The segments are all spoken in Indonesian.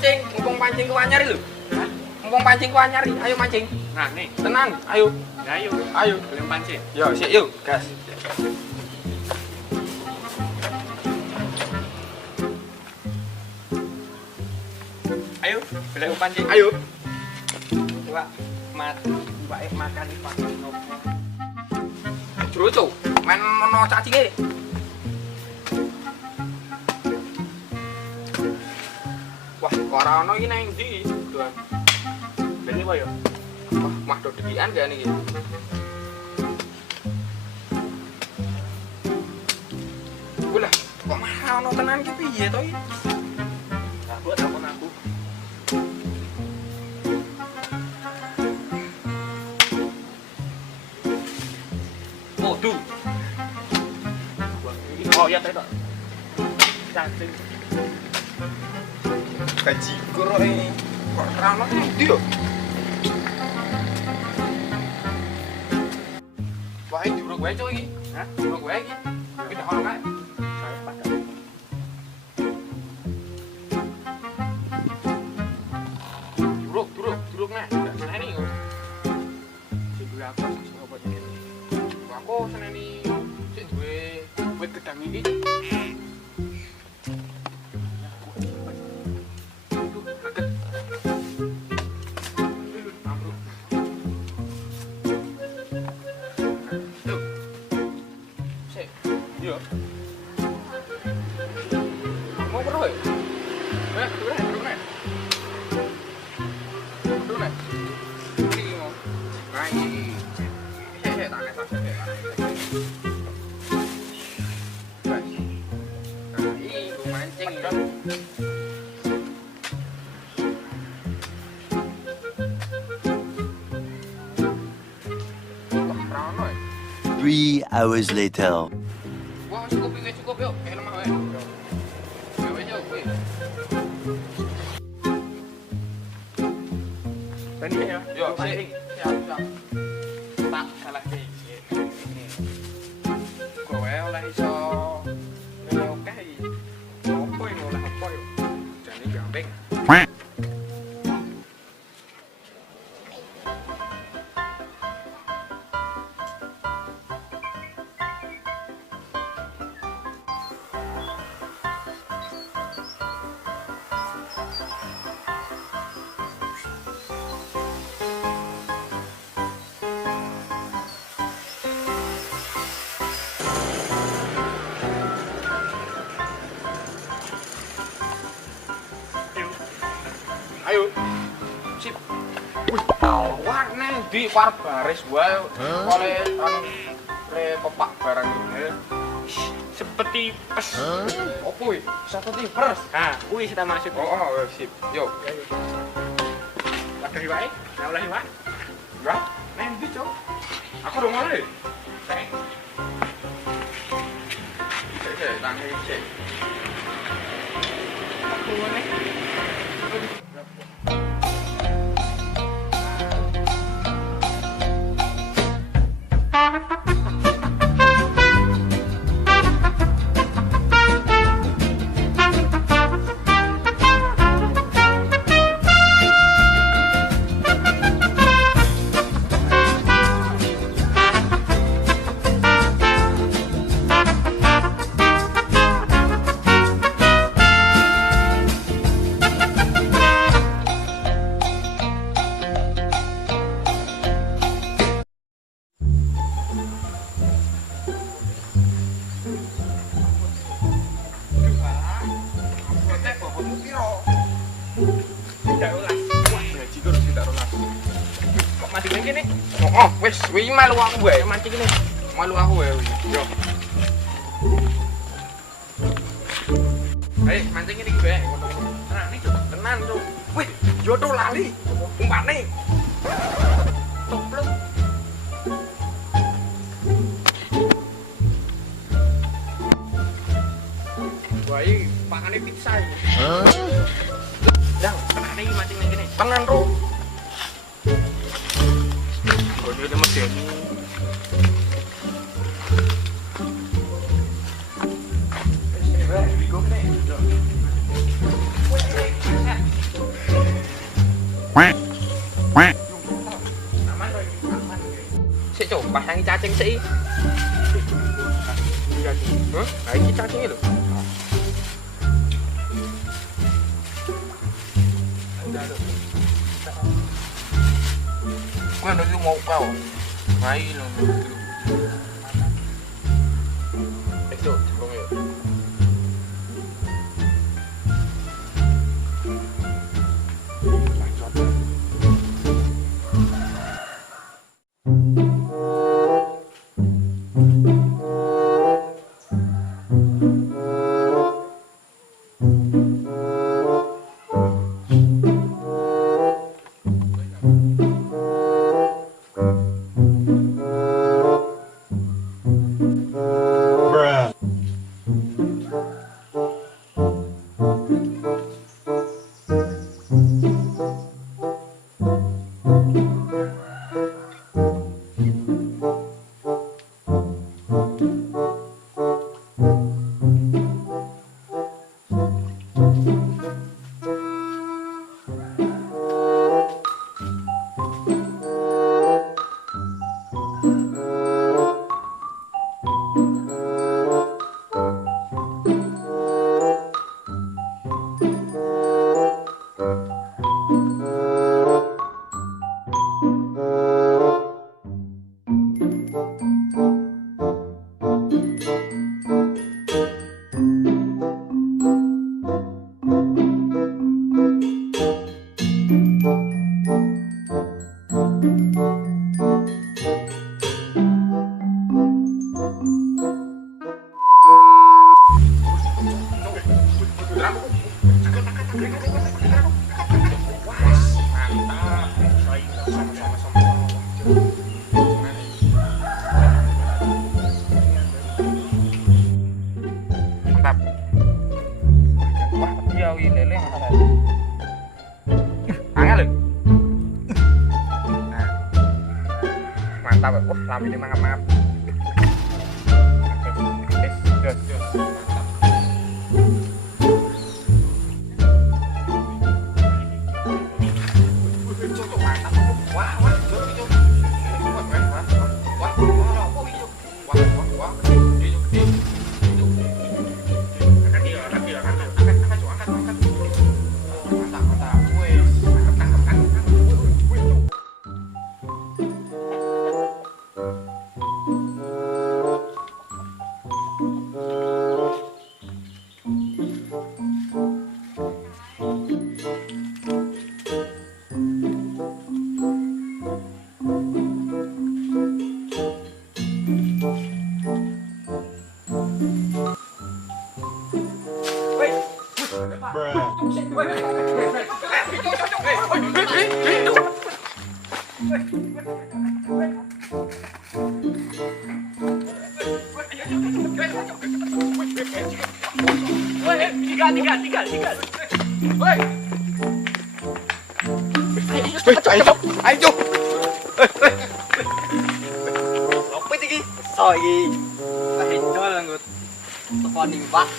mancing, mumpung pancing ku anyar lho. Hah? Mumpung pancing ku anyar, ayo mancing. Nah, nih. Tenan, ayo. Ya, ayo. Ayo, Belum pancing. yo, sik yuk, gas. Ayo, belum pancing. Ayo. Coba makan pakai nopo. Bro, cuk, main ono cacinge. Wah, ora ono iki nang ndi? Doan. Beli apa ya? Wah, mah do dekian gak niki. Lah, kok marah ono tenan ki piye to iki? Nah, buat telepon aku. Waduh. Oh iya tadi. Cacing. Gaji kok ini. Kok ora ono ndi yo? Wah, iki juruk wae cuk iki. Hah? Juruk wae iki. Iki dak ono kae. Saya pada. Juruk nek. Gak seneni kok. Sing duwe aku apa iki? Aku seneni sik duwe wit gedang iki. Kaget. Ambruk. Tuh. Sik. Yo. Mau perlu ya? Turun nek. Ini mau. Nah, ini. Sik, tak nek. Nah, ini gua mancing kan. Wah, rano ya. 3 hours later. Wah, cukup yuk. Kayak lemah wae. Yo, weh. Tadi ya. Yo, sik. Siap. Tak salah sih. Kowe oleh iso ngene oke iki. Opo iki oleh apa yo? Jane gampang. Ayo. Sip. Wih, warna di par baris wae. Oleh anu le kepak barang iki. Seperti pes. Opo iki? Satu tipers. Nah, kuwi kita masuk. Oh, sip. Yo. Lagi wae. Nah, oleh wae. Ya, nang ndi, Cuk? Aku udah mulai. Sik. Sik, tangi sik. Aku ngene. Mancing kene. Oh, wis, wis malu aku wae. Mancing kene. Malu aku wae. Yo. Hei, mancing ini iki bae. Nah, iki tenan, Cuk. Wih, yo to lali. Umpane. Toplok. Wah, iki pakane pizza iki. Dang, tenan iki mancing ning kene. Tenan, Bro. Kode udah medeni. sih. Hah? Nah, ini cacingnya lho. Gue nanti mau kau main dulu. Itu belum ya. Mantap, wah lambe mangap-mangap. Jos. Tiga. Ayo. Apa iki? So iki. Kahindol nggut. Teko nimpak.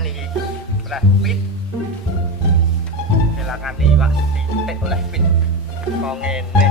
Nih, berat pit, kelangan nih, Pak, titik oleh pit, kok ngene.